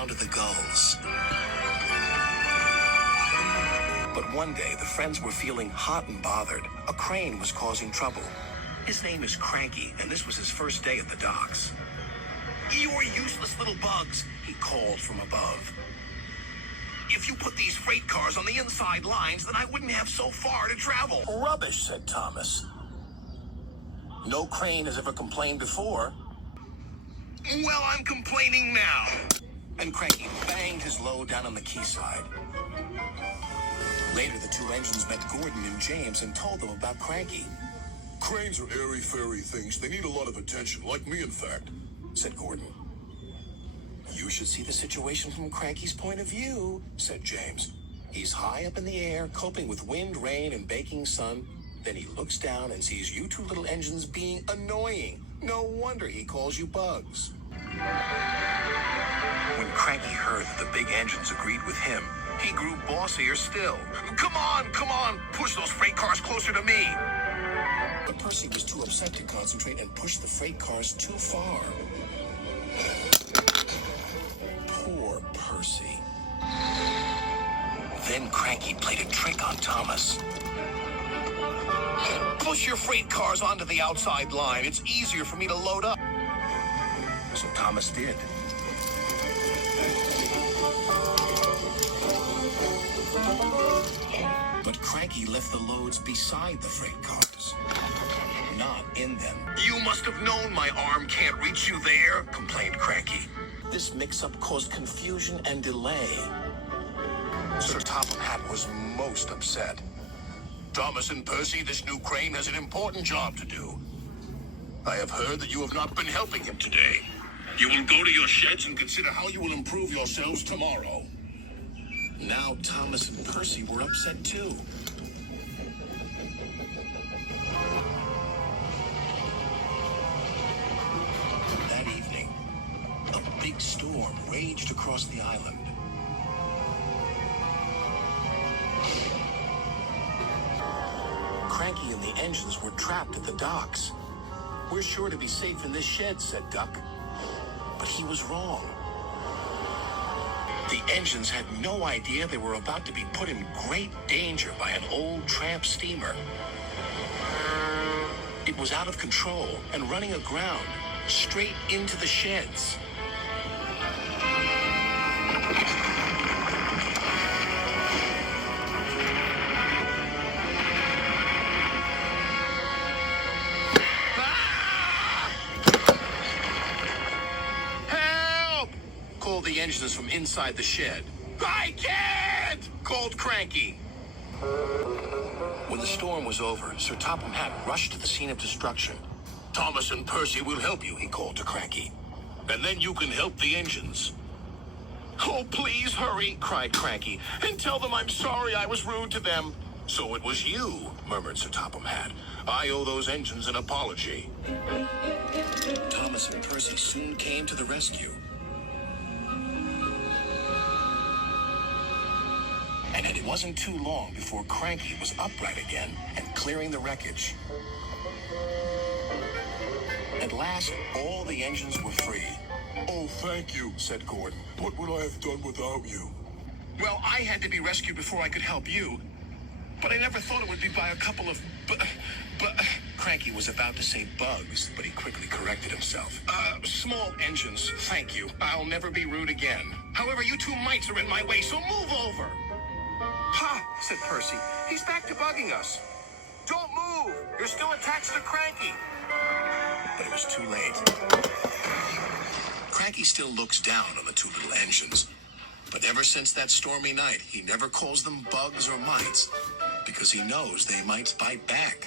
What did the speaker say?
down to the gulls. But one day, the friends were feeling hot and bothered. A crane was causing trouble. His name is Cranky, and this was his first day at the docks. "You're useless little bugs," he called from above. "If you put these freight cars on the inside lines, then I wouldn't have so far to travel." "Rubbish," said Thomas. "No crane has ever complained before." "Well, I'm complaining now." And Cranky banged his load down on the quayside. Later, the two engines met Gordon and James and told them about Cranky. "Cranes are airy-fairy things. They need a lot of attention, like me, in fact," said Gordon. "You should see the situation from Cranky's point of view," said James. "He's high up in the air, coping with wind, rain, and baking sun. Then he looks down and sees you two little engines being annoying. No wonder he calls you bugs." When Cranky heard that the big engines agreed with him, he grew bossier still. Come on, push those freight cars closer to me." But Percy was too upset to concentrate and pushed the freight cars too far. Poor Percy. Then Cranky played a trick on Thomas. "Push your freight cars onto the outside line. It's easier for me to load up." So Thomas did. But Cranky left the loads beside the freight cars, not in them. "You must have known my arm can't reach you there," complained Cranky. This mix-up caused confusion and delay. Sir Topham Hatt was most upset. "Thomas and Percy, this new crane has an important job to do. I have heard that you have not been helping him today. You will go to your sheds and consider how you will improve yourselves tomorrow." Now Thomas and Percy were upset too. That evening, a big storm raged across the island. Cranky and the engines were trapped at the docks. "We're sure to be safe in this shed," said Duck. But he was wrong. The engines had no idea they were about to be put in great danger by an old tramp steamer. It was out of control and running aground, straight into the sheds. Called the engines from inside the shed. "I can't!" called Cranky. When the storm was over, Sir Topham Hatt rushed to the scene of destruction. "Thomas and Percy will help you," he called to Cranky. "And then you can help the engines." "Oh, please hurry," cried Cranky, "and tell them I'm sorry I was rude to them." "So it was you," murmured Sir Topham Hatt. "I owe those engines an apology." Thomas and Percy soon came to the rescue. And it wasn't too long before Cranky was upright again and clearing the wreckage. At last, all the engines were free. "Oh, thank you," said Gordon. "What would I have done without you?" "Well, I had to be rescued before I could help you. But I never thought it would be by a couple of Cranky was about to say bugs, but he quickly corrected himself. "Small engines, thank you. I'll never be rude again. However, you two mites are in my way, so move over." "Ha!" said Percy. "He's back to bugging us." "Don't move! You're still attached to Cranky." But it was too late. Cranky still looks down on the two little engines. But ever since that stormy night, he never calls them bugs or mites, because he knows they might bite back.